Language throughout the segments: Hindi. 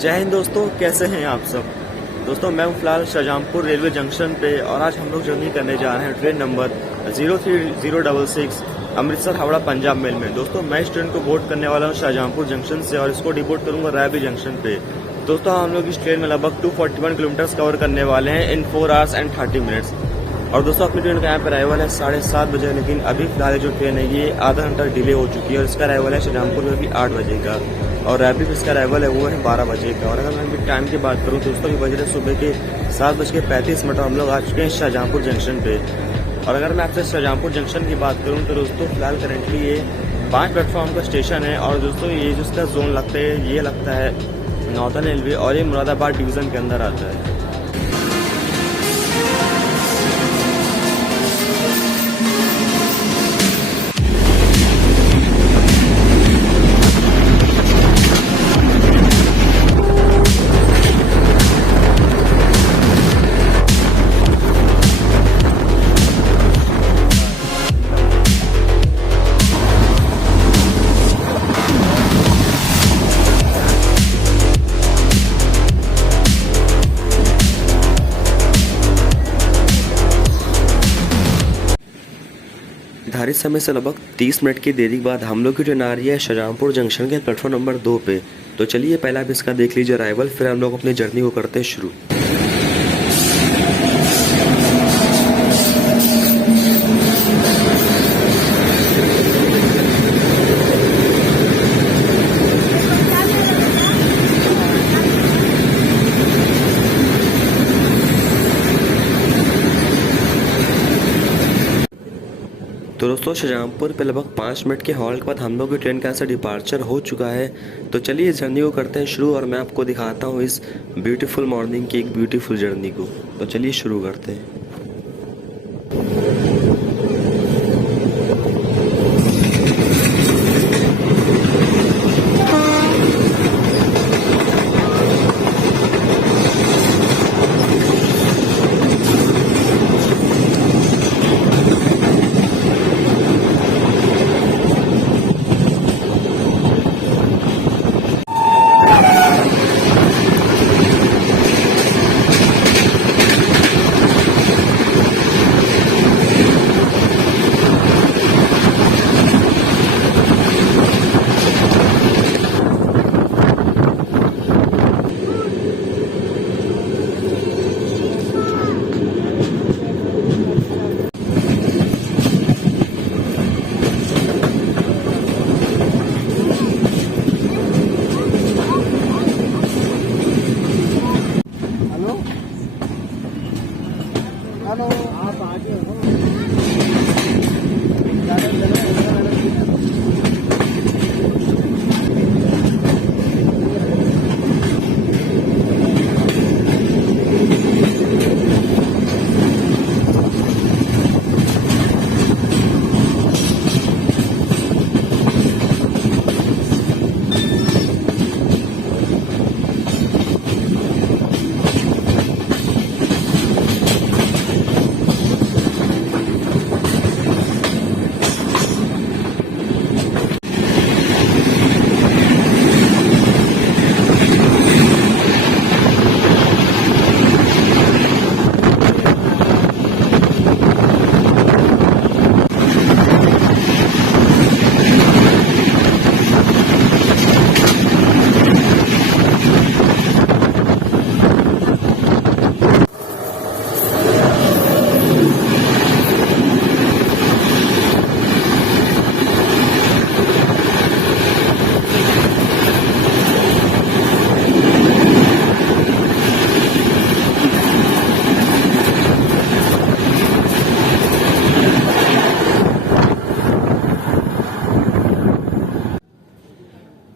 जय हिंद दोस्तों, कैसे हैं आप सब। दोस्तों मैं हूं फिलहाल शाहजहांपुर रेलवे जंक्शन पे और आज हम लोग जर्नी करने जा रहे हैं train number 03066 Amritsar Howrah Punjab mail में। दोस्तों मैं इस ट्रेन को बोर्ड करने वाला हूं शाहजहांपुर जंक्शन से और इसको डिबोर्ड करूंगा रायबी जंक्शन पे। दोस्तों हम लोग इस ट्रेन में लगभग 241 किलोमीटर कवर करने वाले हैं इन 4 आवर्स एंड 30 मिनट्स। और दोस्तों अपनी ट्रेन का यहाँ पे अराइवल है 7:30 बजे, लेकिन अभी फिलहाल जो ट्रेन है ये आधा घंटा डिले हो चुकी है और इसका अराइवल है शाहजहांपुर में भी 8 बजे का और रैपिड इसका अराइवल है वो है 12 बजे का। और अगर मैं अभी टाइम की बात करूँ दोस्तों अभी बज रहे सुबह के 7:35 और हम लोग आ चुके हैं शाहजहांपुर जंक्शन पे। और अगर मैं आपसे शाहजहांपुर जंक्शन की बात करूँ तो दोस्तों फिलहाल करेंटली ये 5 प्लेटफॉर्म का स्टेशन है और दोस्तों ये जो इसका जोन लगता है ये लगता है नॉर्दर्न रेलवे और ये मुरादाबाद डिवीजन के अंदर आता है। निर्धारित समय से लगभग 30 मिनट की देरी के बाद हम लोग की ट्रेन आ रही है शाहजहांपुर जंक्शन के प्लेटफॉर्म नंबर 2 पे। तो चलिए पहला आप इसका देख लीजिए अराइवल, फिर हम लोग अपनी जर्नी को करते हैं शुरू। तो दोस्तों शाहजहांपुर पे लगभग 5 मिनट के हॉल्ट के बाद हम लोग की ट्रेन का ऐसा डिपार्चर हो चुका है। तो चलिए इस जर्नी को करते हैं शुरू और मैं आपको दिखाता हूँ इस ब्यूटीफुल मॉर्निंग की एक ब्यूटीफुल जर्नी को। तो चलिए शुरू करते हैं। हेलो, आप आगे हो।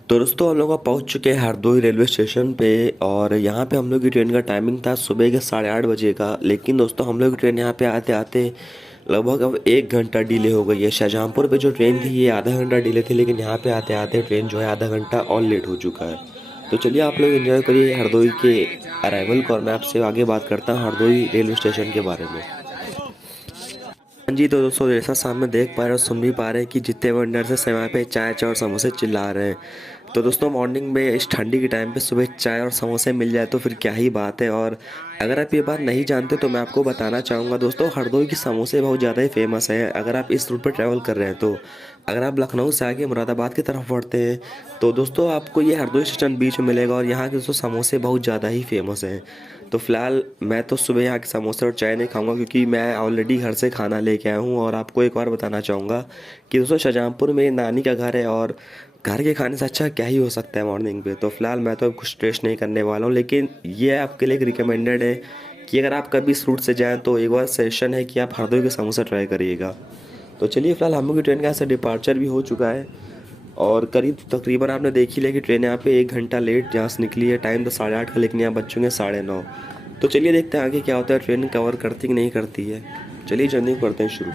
तो दोस्तों हम लोग पहुंच चुके हैं हरदोई रेलवे स्टेशन पे और यहाँ पे हम लोग की ट्रेन का टाइमिंग था सुबह के 8:30 बजे का। लेकिन दोस्तों हम लोग की ट्रेन यहाँ पे आते आते लगभग अब 1 घंटा डिले हो गई है। शाहजहांपुर पे जो ट्रेन थी ये आधा घंटा डिले थी, लेकिन यहाँ पे आते आते ट्रेन जो है आधा घंटा और लेट हो चुका है। तो चलिए आप लोग एंजॉय करिए हरदोई के अराइवल को और मैं आपसे आगे बात करता हूँ हरदोई रेलवे स्टेशन के बारे में। हाँ जी, तो दोस्तों जैसा सामने देख पा रहे हो सुन भी पा रहे हैं कि जितने वेंडर्स हैं समय पे चाय चाय और समोसे चिल्ला रहे हैं। तो दोस्तों मॉर्निंग में इस ठंडी के टाइम पे सुबह चाय और समोसे मिल जाए तो फिर क्या ही बात है। और अगर आप ये बात नहीं जानते तो मैं आपको बताना चाहूँगा दोस्तों, हरदोई के समोसे बहुत ज़्यादा ही फेमस है। अगर आप इस रूट पर ट्रैवल कर रहे हैं तो अगर आप लखनऊ से आगे मुरादाबाद की तरफ बढ़ते हैं तो दोस्तों आपको ये हरदोई स्टेशन बीच में मिलेगा और यहाँ के दोस्तों समोसे बहुत ज़्यादा ही फेमस हैं। तो फिलहाल मैं तो सुबह यहाँ के समोसे और चाय नहीं खाऊंगा क्योंकि मैं ऑलरेडी घर से खाना लेके आया हूँ। और आपको एक बार बताना चाहूँगा कि दोस्तों शाहजहाँपुर में नानी का घर है और घर के खाने से अच्छा क्या ही हो सकता है मॉर्निंग पे। तो फिलहाल मैं तो कुछ टेस्ट नहीं करने वाला हूँ, लेकिन ये आपके लिए एक रिकमेंडेड है कि अगर आप कभी इस रूट से जाएँ तो एक बार सजेशन है कि आप हरदोई के समोसा ट्राई करिएगा। तो चलिए फिलहाल हम लोग की ट्रेन का ऐसा डिपार्चर भी हो चुका है और करीब तकरीबन आपने देख ही लिया कि ट्रेन यहाँ पे 1 घंटा लेट यहाँ से निकली है। टाइम तो 8:30 का, लेकिन यहाँ बज चुके हैं 9:30। तो चलिए देखते हैं आगे क्या होता है, ट्रेन कवर करती कि नहीं करती है। चलिए जर्नी करते हैं शुरू।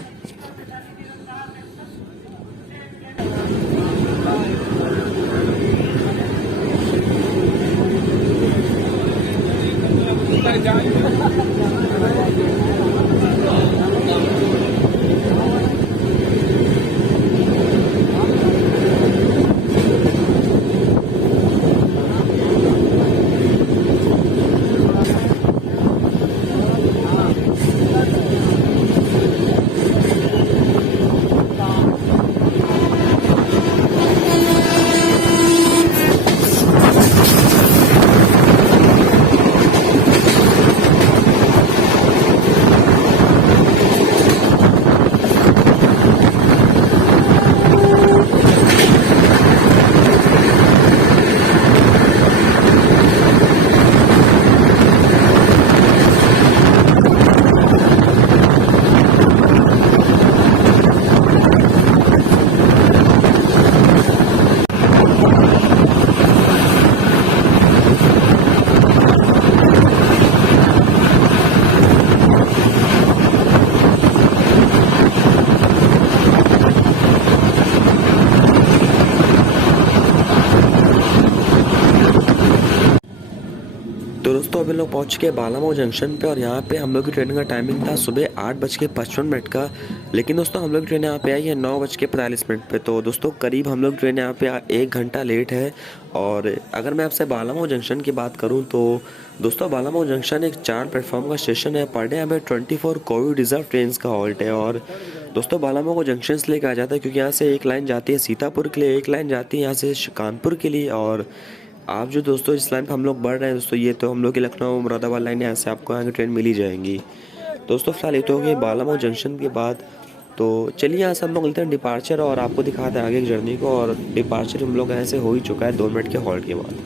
तो दोस्तों अभी लोग पहुंच के बालामऊ जंक्शन पे और यहाँ पे हम लोग की ट्रेन का टाइमिंग था सुबह 8:55 का। लेकिन दोस्तों हम लोग की ट्रेन यहाँ पे आई है 9:45 पे। तो दोस्तों करीब हम लोग ट्रेन यहाँ पे 1 घंटा लेट है। और अगर मैं आपसे बालामऊ जंक्शन की बात करूँ तो दोस्तों बालामऊ जंक्शन एक 4 प्लेटफॉर्म का स्टेशन है। पर डे हमें 24 कोविड रिजर्व ट्रेन का हॉल्ट है। और दोस्तों बालामऊ को जंक्शन से लेकर आ जाता है क्योंकि यहाँ से एक लाइन जाती है सीतापुर के लिए, एक लाइन जाती है यहाँ से कानपुर के लिए। और आप जो दोस्तों इस लाइन पर हम लोग बढ़ रहे हैं दोस्तों, ये तो हम लोग की लखनऊ मुरादाबाद लाइन है, यहाँ से आपको यहाँ की ट्रेन मिल ही जाएंगी। दोस्तों फिलहाल ये तो हो गई बालामऊ जंक्शन के बाद। तो चलिए यहाँ से हम लोग मिलते हैं डिपार्चर और आपको दिखाते हैं आगे की जर्नी को। और डिपार्चर हम लोग यहाँ से हो ही चुका है 2 मिनट के हॉल्ट के बाद।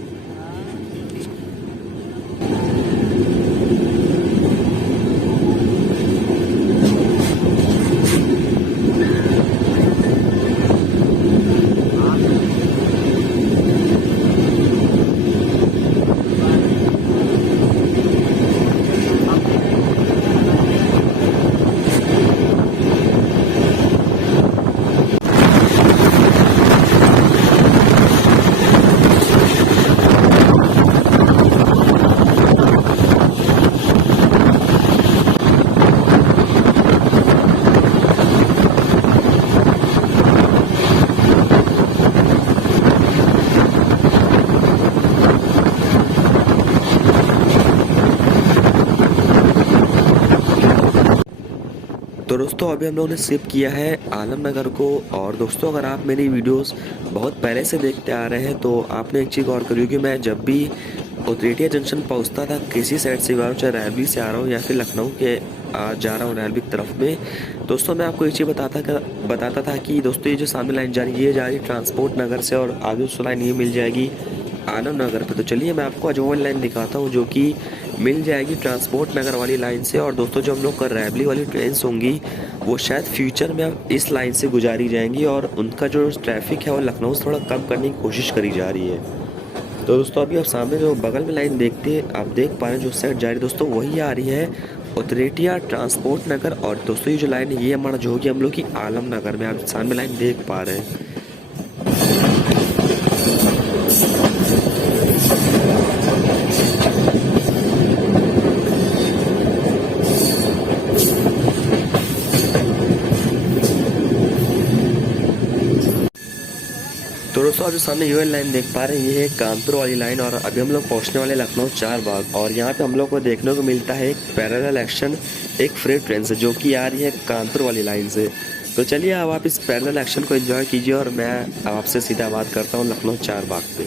तो दोस्तों अभी हम लोगों ने शिफ्ट किया है आलमनगर को। और दोस्तों अगर आप मेरी वीडियोस बहुत पहले से देखते आ रहे हैं तो आपने एक चीज़ गौर करी कि मैं जब भी उतरेटिया जंक्शन पहुंचता था किसी साइड से, चाहे रैलवी से आ रहा हूं या फिर लखनऊ के जा रहा हूं रैलवी की तरफ में, दोस्तों मैं आपको एक चीज़ बताता था कि दोस्तों ये जो सामने लाइन जा रही है ये जा रही ट्रांसपोर्ट नगर से और आगे उस लाइन ये मिल जाएगी आनंद नगर पे। तो चलिए मैं आपको आज वो लाइन दिखाता हूँ जो कि मिल जाएगी ट्रांसपोर्ट नगर वाली लाइन से। और दोस्तों जो हम लोग का रैवली वाली ट्रेन होंगी वो शायद फ्यूचर में अब इस लाइन से गुजारी जाएंगी और उनका जो ट्रैफिक है वो लखनऊ से थोड़ा कम करने की कोशिश करी जा रही है। तो दोस्तों अभी आप सामने जो बगल में लाइन आप देख पा रहे हैं जो साइड जा रही है दोस्तों वही आ रही है उतरेटिया ट्रांसपोर्ट नगर। और दोस्तों ये जो लाइन है ये हमारा जो होगी हम लोग की आलम नगर में, आप सामने लाइन देख पा रहे हैं। तो दोस्तों आप जो सामने यूएन लाइन देख पा रहे हैं ये है कानपुर वाली लाइन और अभी हम लोग पहुंचने वाले लखनऊ 4 बाग और यहाँ पे हम लोग को देखने को मिलता है एक पैरेलल एक्शन एक फ्रेट ट्रेन से जो कि आ रही है कानपुर वाली लाइन से। तो चलिए अब आप इस पैरेलल एक्शन को एंजॉय कीजिए और मैं आपसे सीधा बात करता हूँ लखनऊ 4 बाग पे।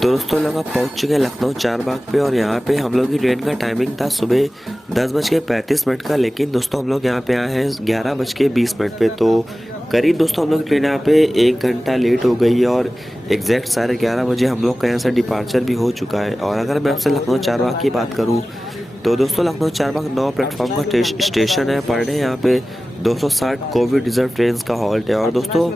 तो दोस्तों लोग आप पहुँच चुके हैं लखनऊ 4 बाग पे और यहाँ पे हम लोग की ट्रेन का टाइमिंग था सुबह 10:35 का, लेकिन दोस्तों हम लोग यहाँ पे आए हैं 11:20 पे। तो करीब दोस्तों हम लोग की ट्रेन यहाँ पे 1 घंटा लेट हो गई है और एग्जैक्ट 11:30 हम लोग का यहाँ से डिपार्चर भी हो चुका है। और अगर मैं आपसे लखनऊ 4 बाग की बात करूँ तो दोस्तों लखनऊ 4 बाग 9 प्लेटफॉर्म का स्टेशन है। पर डे यहाँ पे 260 कोविड रिजर्व ट्रेन का हॉल्ट है और दोस्तों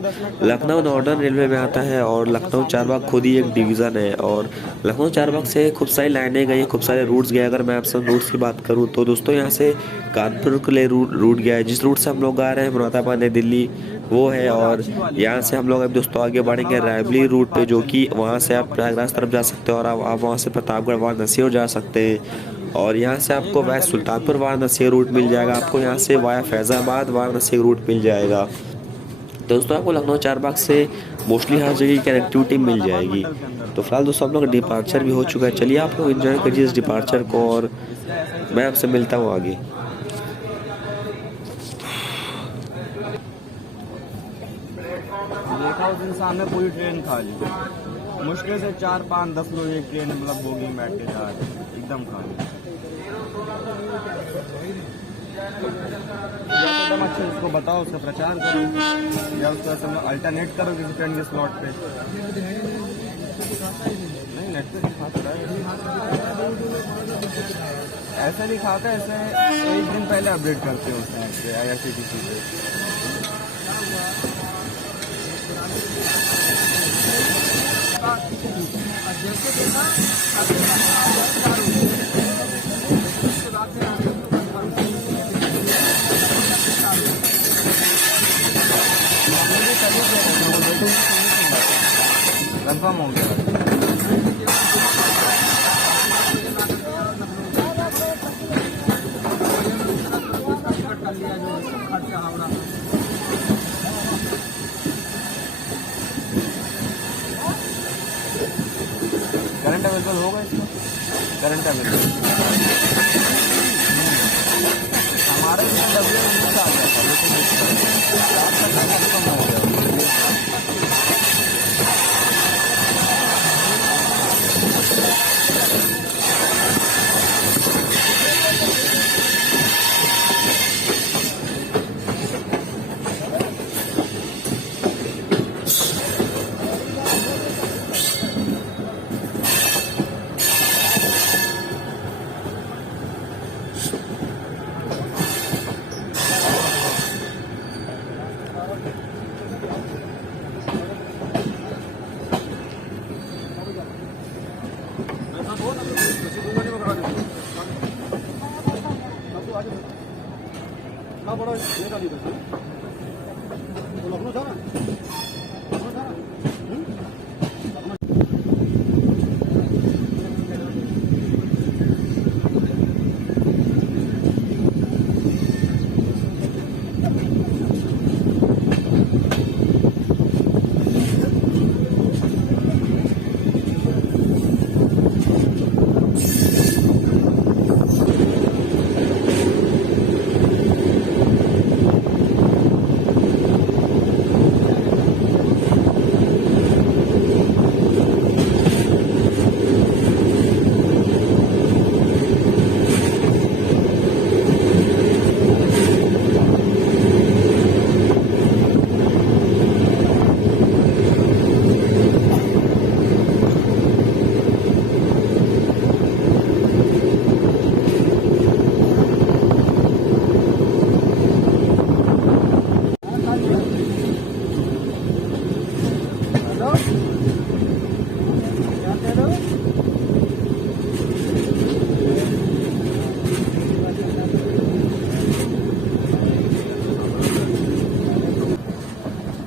लखनऊ नॉर्दर्न रेलवे में आता है और लखनऊ 4 बाग खुद ही एक डिवीज़न है। और लखनऊ 4 बाग से खूब सारी लाइनें गई, खूब सारे रूट्स गए। अगर मैं आपसे रूट्स की बात करूँ तो दोस्तों यहाँ से कानपुर के लिए रूट गया है, जिस रूट से हम लोग आ रहे हैं मुरादाबाद नई दिल्ली वो है। और यहाँ से हम लोग अब दोस्तों आगे बढ़ेंगे रायबली रूट पे, जो कि वहाँ से आप प्रयागराज तरफ जा सकते हो और आप वहाँ से प्रतापगढ़ वाराणसी हो जा सकते हैं। और यहाँ से आपको वाया सुल्तानपुर वाराणसी रूट मिल जाएगा, आपको यहाँ से वाया फैज़ाबाद वाराणसी रूट मिल जाएगा। दोस्तों आपको लखनऊ 4 बाग से मोस्टली हर जगह की कनेक्टिविटी मिल जाएगी। तो फिलहाल दोस्तों हम लोग डिपार्चर भी हो चुका है, चलिए आप लोग एंजॉय कीजिए इस डिपार्चर को और मैं आपसे मिलता हूँ आगे। देखा उस इंसान में पूरी ट्रेन खाली, मुश्किल से 4, 5, 10 लोग एक ट्रेन मतलब बोगी में बैठ के जा रहे हैं, एकदम खाली। एकदम अच्छे उसको बताओ, उसका प्रचार करो या उसका सब अल्टरनेट करो किसी ट्रेन के स्लॉट पे। नहीं नेट पे दिखाता है, ऐसा दिखाता है, ऐसे एक दिन पहले अपडेट करते हो उसमें IRCTC पे। कंफर्म हो गया। करंट अवेलेबल होगा इसमें, करंट अवेलेबल हमारे इसमें W19 आ गया था, लेकिन हो गया।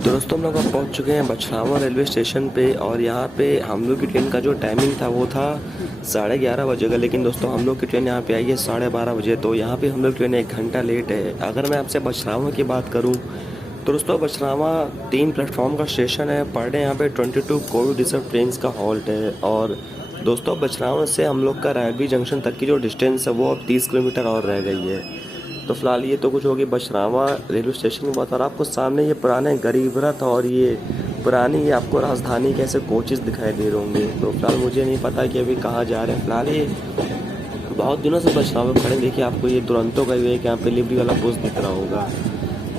तो दोस्तों हम लोग अब पहुंच चुके हैं बछरावा रेलवे स्टेशन पे और यहाँ पे हम लोग की ट्रेन का जो टाइमिंग था वो था 11:30 बजे का, लेकिन दोस्तों हम लोग की ट्रेन यहाँ पे आई है 12:30 बजे। तो यहाँ पे हम लोग ट्रेन 1 घंटा लेट है। अगर मैं आपसे बछरावा की बात करूँ तो दोस्तों बछरावा 3 प्लेटफॉर्म का स्टेशन है। पर डे यहाँ पे 22 कोविड रिजर्व ट्रेन का हॉल्ट है। और दोस्तों बछरावा से हम लोग का रायबी जंक्शन तक की जो डिस्टेंस है वो अब 30 किलोमीटर और रह गई है। तो फिलहाल ये तो कुछ होगी बछरावा रेलवे स्टेशन की बात। और आपको सामने ये पुराने गरीब रथ और ये पुरानी ये आपको राजधानी के ऐसे कोचेस दिखाई दे रहे होंगे। तो फिलहाल मुझे नहीं पता कि अभी कहाँ जा रहे हैं। फिलहाल ये बहुत दिनों से बछरावा में खड़े, देखिए आपको ये दुरंतों का एक यहाँ पे लिवरी वाला पोस्ट दिख रहा होगा।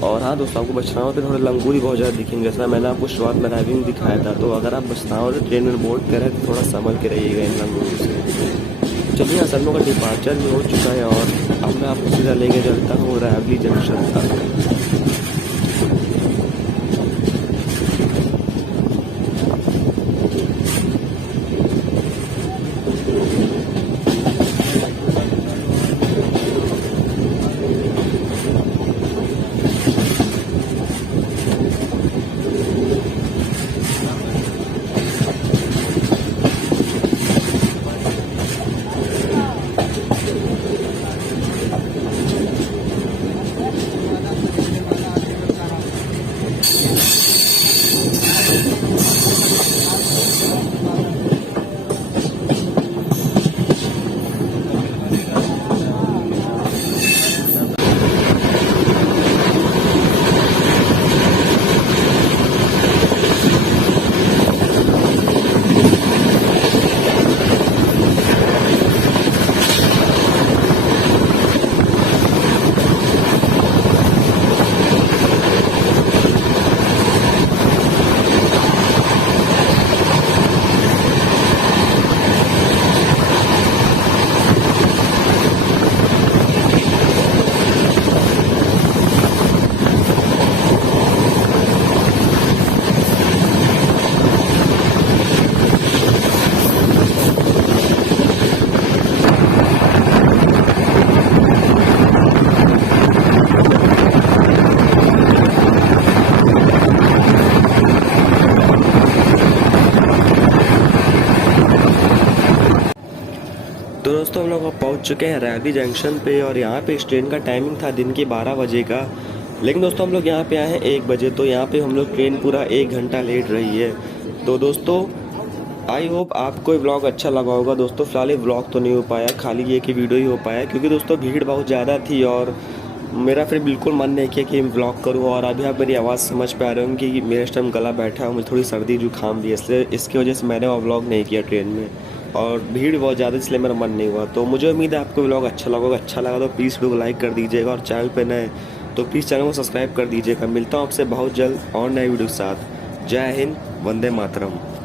और हाँ दोस्तों, आपको बछरावा पे थोड़े लंगूर ही बहुत ज़्यादा दिखेंगे, जैसा मैंने आपको शुरुआत में ड्राइविंग दिखाया था। तो अगर आप बछरावा से ट्रेन में बोर्ड करें तो थोड़ा संभल के रहिएगा इन लंगूरों से। चलिए असल में का डिपार्चर भी हो चुका है और अब मैं आपको सीधा लेके चलता हूँ रायबली जंक्शन तक। तो दोस्तों हम लोग अब पहुंच चुके हैं रायबी जंक्शन पे और यहाँ पे इस ट्रेन का टाइमिंग था दिन के 12 बजे का। लेकिन दोस्तों हम लोग यहाँ पे आए हैं 1 बजे, तो यहाँ पे हम लोग ट्रेन पूरा 1 घंटा लेट रही है। तो दोस्तों आई होप आपको ये व्लॉग अच्छा लगा होगा। दोस्तों फिलहाल ये व्लॉग तो नहीं हो पाया, खाली ये कि वीडियो ही हो पाया, क्योंकि दोस्तों भीड़ बहुत ज़्यादा थी और मेरा फिर बिल्कुल मन नहीं किया कि मैं व्लॉग करूँ। और अभी आप मेरी आवाज़ समझ पा रहे होंगे कि मेरे इस टाइम गला बैठा है, मुझे थोड़ी सर्दी जुकाम भी है, इसलिए इसकी वजह से मैंने वो व्लॉग नहीं किया ट्रेन में। और भीड़ बहुत ज़्यादा इसलिए मेरा मन नहीं हुआ। तो मुझे उम्मीद है आपको व्लॉग अच्छा लगा होगा। अच्छा लगा तो प्लीज़ वीडियो को लाइक कर दीजिएगा और चैनल पे नए तो प्लीज़ चैनल को सब्सक्राइब कर दीजिएगा। मिलता हूँ आपसे बहुत जल्द और नए वीडियो के साथ। जय हिंद, वंदे मातरम।